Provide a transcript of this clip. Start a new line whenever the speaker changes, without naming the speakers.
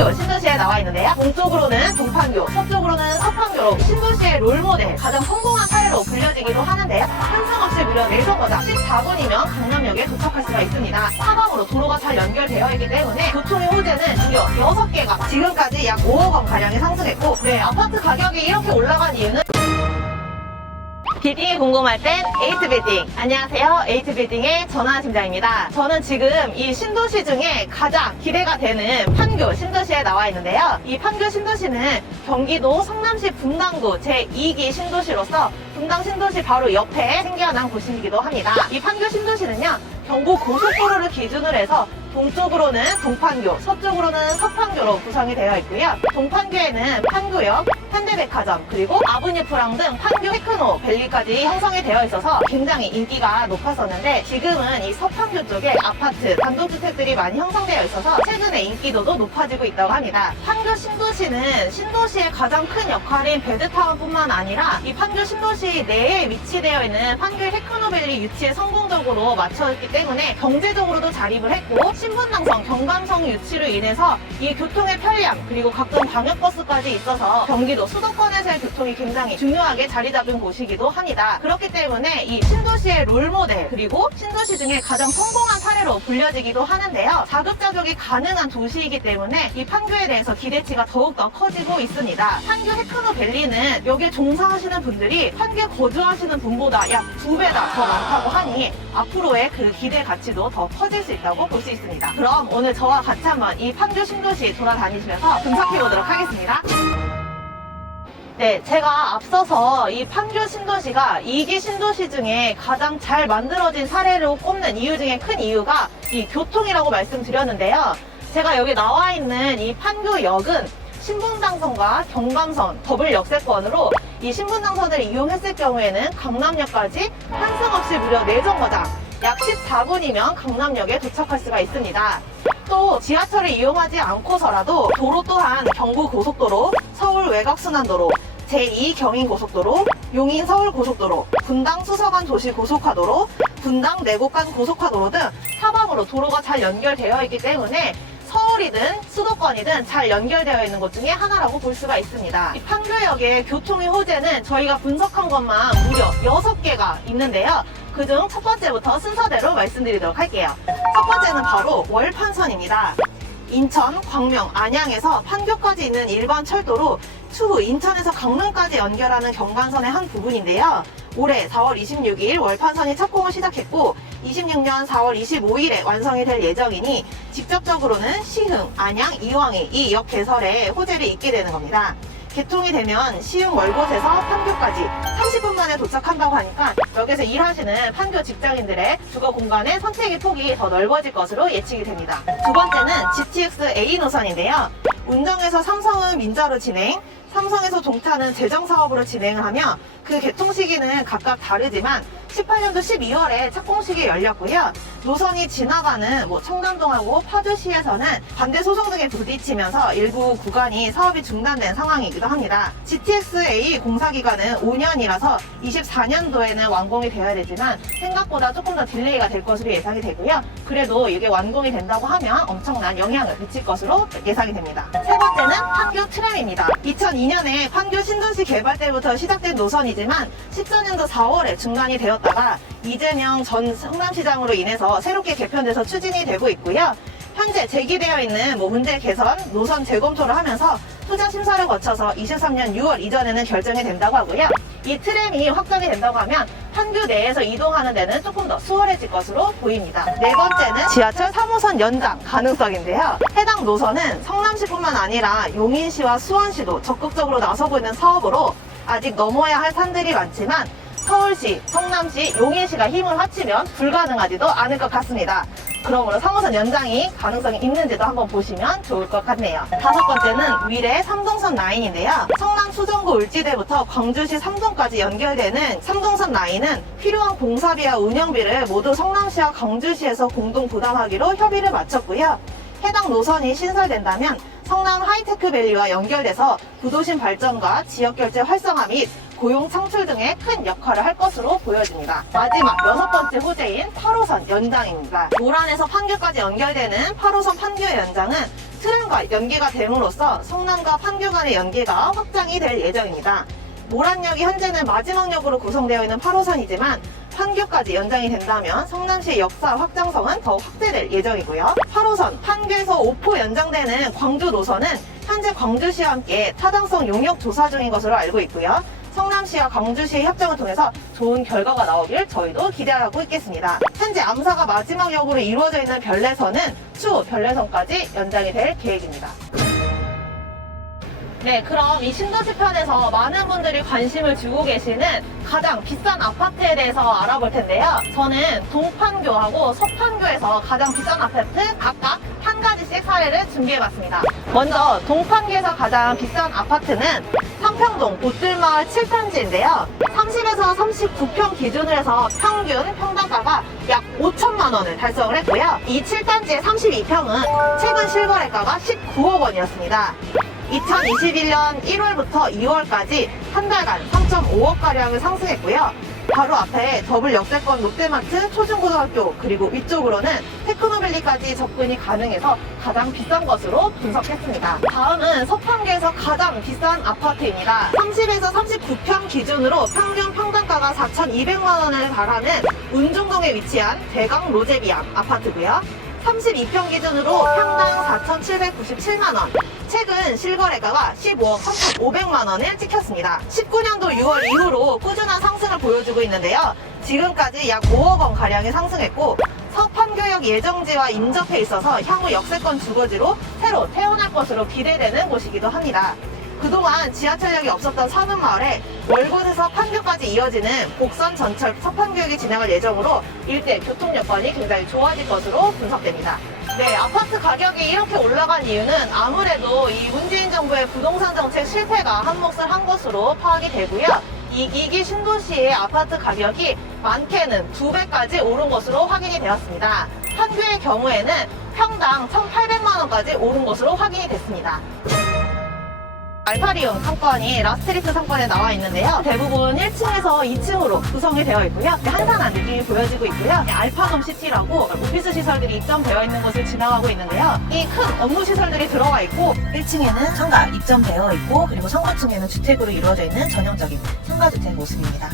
판교 신도시에 나와 있는데요. 동쪽으로는 동판교, 서쪽으로는 서판교로 신도시의 롤모델, 가장 성공한 사례로 불려지기도 하는데요. 환승 없이 무려 4정거장 14분이면 강남역에 도착할 수가 있습니다. 사방으로 도로가 잘 연결되어 있기 때문에 교통의 호재는 무려 6개가 지금까지 약 5억 원 가량이 상승했고 네, 아파트 가격이 이렇게 올라간 이유는 빌딩이 궁금할 땐 에이트 빌딩. 안녕하세요. 에이트 빌딩의 전화 팀장입니다. 저는 지금 이 신도시 중에 가장 기대가 되는 판교 신도시에 나와 있는데요. 이 판교 신도시는 경기도 성남시 분당구 제2기 신도시로서 분당 신도시 바로 옆에 생겨난 곳이기도 합니다. 이 판교 신도시는요. 경부 고속도로를 기준으로 해서 동쪽으로는 동판교, 서쪽으로는 서판교로 구성이 되어 있고요. 동판교에는 판교역, 현대백화점, 그리고 아브니프랑 등 판교 테크노 밸리까지 형성이 되어 있어서 굉장히 인기가 높았었는데 지금은 이 서판교 쪽에 아파트, 단독주택들이 많이 형성되어 있어서 최근에 인기도도 높아지고 있다고 합니다. 판교 신도시는 신도시의 가장 큰 역할인 베드타운뿐만 아니라 이 판교 신도시 내에 위치되어 있는 판교 테크노밸리 유치에 성공적으로 맞춰있기 때문에 경제적으로도 자립을 했고 신분당성, 경감성 유치로 인해서 이 교통의 편리함 그리고 각종 방역버스까지 있어서 경기도 수도권에서의 교통이 굉장히 중요하게 자리 잡은 곳이기도 합니다. 그렇기 때문에 이 신도시의 롤모델 그리고 신도시 중에 가장 성공한 사례로 불려지기도 하는데요. 자급자족이 가능한 도시이기 때문에 이 판교에 대해서 기대치가 더욱더 커지고 있습니다. 판교 테크노밸리는 여기에 종사하시는 분들이 판교에 거주하시는 분보다 약 두 배 다 더 많다고 하니 앞으로의 그 기대 가치도 더 커질 수 있다고 볼 수 있습니다. 그럼 오늘 저와 같이 한번 이 판교 신도시 돌아다니시면서 분석해 보도록 하겠습니다. 네, 제가 앞서서 이 판교 신도시가 2기 신도시 중에 가장 잘 만들어진 사례로 꼽는 이유 중에 큰 이유가 이 교통이라고 말씀드렸는데요. 제가 여기 나와 있는 이 판교역은 신분당선과 경감선 더블 역세권으로 이 신분당선을 이용했을 경우에는 강남역까지 환승 없이 무려 4정거장 약 14분이면 강남역에 도착할 수가 있습니다. 또 지하철을 이용하지 않고서라도 도로 또한 경부고속도로, 서울 외곽순환도로, 제2경인고속도로, 용인 서울고속도로, 분당 수서간 도시고속화도로, 분당 내곡간 고속화도로 등 사방으로 도로가 잘 연결되어 있기 때문에 서울이든 수도권이든 잘 연결되어 있는 곳 중에 하나라고 볼 수가 있습니다. 이 판교역의 교통의 호재는 저희가 분석한 것만 무려 6개가 있는데요. 그중 첫 번째부터 순서대로 말씀드리도록 할게요. 첫 번째는 바로 월판선입니다. 인천, 광명, 안양에서 판교까지 있는 일반 철도로 추후 인천에서 강릉까지 연결하는 경관선의 한 부분인데요. 올해 4월 26일 월판선이 착공을 시작했고 26년 4월 25일에 완성이 될 예정이니 직접적으로는 시흥, 안양, 이왕이 이 역 개설에 호재를 잇게 되는 겁니다. 개통이 되면 시흥 월곶에서 판교까지 30분 만에 도착한다고 하니까 여기서 일하시는 판교 직장인들의 주거 공간의 선택의 폭이 더 넓어질 것으로 예측이 됩니다. 두 번째는 GTX A 노선인데요. 운정에서 삼성은 민자로 진행, 삼성에서 동탄은 재정 사업으로 진행을 하며 그 개통 시기는 각각 다르지만 18년도 12월에 착공식이 열렸고요. 노선이 지나가는 뭐 청담동하고 파주시에서는 반대 소송 등에 부딪히면서 일부 구간이 사업이 중단된 상황이기도 합니다. GTX-A 공사 기간은 5년이라서 24년도에는 완공이 되어야 되지만 생각보다 조금 더 딜레이가 될 것으로 예상이 되고요. 그래도 이게 완공이 된다고 하면 엄청난 영향을 미칠 것으로 예상이 됩니다. 세 번째는 판교 트램입니다. 2002년에 판교 신도시 개발 때부터 시작된 노선이지만 14년도 4월에 중단이 되었 다가 이재명 전 성남시장으로 인해서 새롭게 개편돼서 추진이 되고 있고요. 현재 제기되어 있는 뭐 문제 개선, 노선 재검토를 하면서 투자 심사를 거쳐서 23년 6월 이전에는 결정이 된다고 하고요. 이 트램이 확정이 된다고 하면 판교 내에서 이동하는 데는 조금 더 수월해질 것으로 보입니다. 네 번째는 지하철 3호선 연장 가능성인데요. 해당 노선은 성남시뿐만 아니라 용인시와 수원시도 적극적으로 나서고 있는 사업으로 아직 넘어야 할 산들이 많지만 서울시, 성남시, 용인시가 힘을 합치면 불가능하지도 않을 것 같습니다. 그러므로 3호선 연장이 가능성이 있는지도 한번 보시면 좋을 것 같네요. 다섯 번째는 위례 삼동선 라인인데요. 성남 수정구 울지대부터 광주시 삼동까지 연결되는 삼동선 라인은 필요한 공사비와 운영비를 모두 성남시와 광주시에서 공동 부담하기로 협의를 마쳤고요. 해당 노선이 신설된다면 성남 하이테크밸리와 연결돼서 구도심 발전과 지역결제 활성화 및 고용 창출 등의 큰 역할을 할 것으로 보여집니다. 마지막 여섯 번째 호재인 8호선 연장입니다. 노란에서 판교까지 연결되는 8호선 판교의 연장은 트램과 연계가 됨으로써 성남과 판교 간의 연계가 확장이 될 예정입니다. 모란역이 현재는 마지막 역으로 구성되어 있는 8호선이지만 판교까지 연장이 된다면 성남시의 역사 확장성은 더 확대될 예정이고요. 8호선 판교에서 5포 연장되는 광주 노선은 현재 광주시와 함께 타당성 용역 조사 중인 것으로 알고 있고요. 성남시와 광주시의 협정을 통해서 좋은 결과가 나오길 저희도 기대하고 있겠습니다. 현재 암사가 마지막 역으로 이루어져 있는 별내선은 추후 별내선까지 연장이 될 계획입니다. 네, 그럼 이 신도시 편에서 많은 분들이 관심을 주고 계시는 가장 비싼 아파트에 대해서 알아볼 텐데요. 저는 동판교하고 서판교에서 가장 비싼 아파트 각각 한 가지씩 사례를 준비해봤습니다. 먼저 동판교에서 가장 비싼 아파트는 상평동 보뜰마을 7단지인데요. 30에서 39평 기준으로 해서 평균 평당가가 약 5천만 원을 달성을 했고요. 이 7단지의 32평은 최근 실거래가가 19억 원이었습니다. 2021년 1월부터 2월까지 한 달간 3.5억가량을 상승했고요. 바로 앞에 더블 역세권 롯데마트, 초중고등학교, 그리고 위쪽으로는 테크노밸리까지 접근이 가능해서 가장 비싼 것으로 분석했습니다. 다음은 서판계에서 가장 비싼 아파트입니다. 30에서 39평 기준으로 평균 평당가가 4,200만 원을 달하는 운중동에 위치한 대강 로제비암 아파트고요. 32평 기준으로 평당 4,797만 원. 최근 실거래가가 15억 3,500만 원을 찍혔습니다. 19년도 6월 이후로 꾸준한 상승을 보여주고 있는데요. 지금까지 약 5억 원 가량이 상승했고 서판교역 예정지와 인접해 있어서 향후 역세권 주거지로 새로 태어날 것으로 기대되는 곳이기도 합니다. 그동안 지하철역이 없었던 사문마을에 월곶에서 판교까지 이어지는 복선 전철 서판교역이 진행할 예정으로 일대 교통 여건이 굉장히 좋아질 것으로 분석됩니다. 네, 아파트 가격이 이렇게 올라간 이유는 아무래도 이 문재인 정부의 부동산 정책 실패가 한 몫을 한 것으로 파악이 되고요. 이, 이기 신도시의 아파트 가격이 많게는 두 배까지 오른 것으로 확인이 되었습니다. 판교의 경우에는 평당 1,800만 원까지 오른 것으로 확인이 됐습니다. 알파리움 상권이 라스트리트 상권에 나와 있는데요. 대부분 1층에서 2층으로 구성이 되어 있고요. 한산한 느낌이 보여지고 있고요. 알파돔 시티라고 오피스 시설들이 입점되어 있는 곳을 지나가고 있는데요. 이 큰 업무 시설들이 들어가 있고 1층에는 상가 입점되어 있고 그리고 상가층에는 주택으로 이루어져 있는 전형적인 상가주택 모습입니다.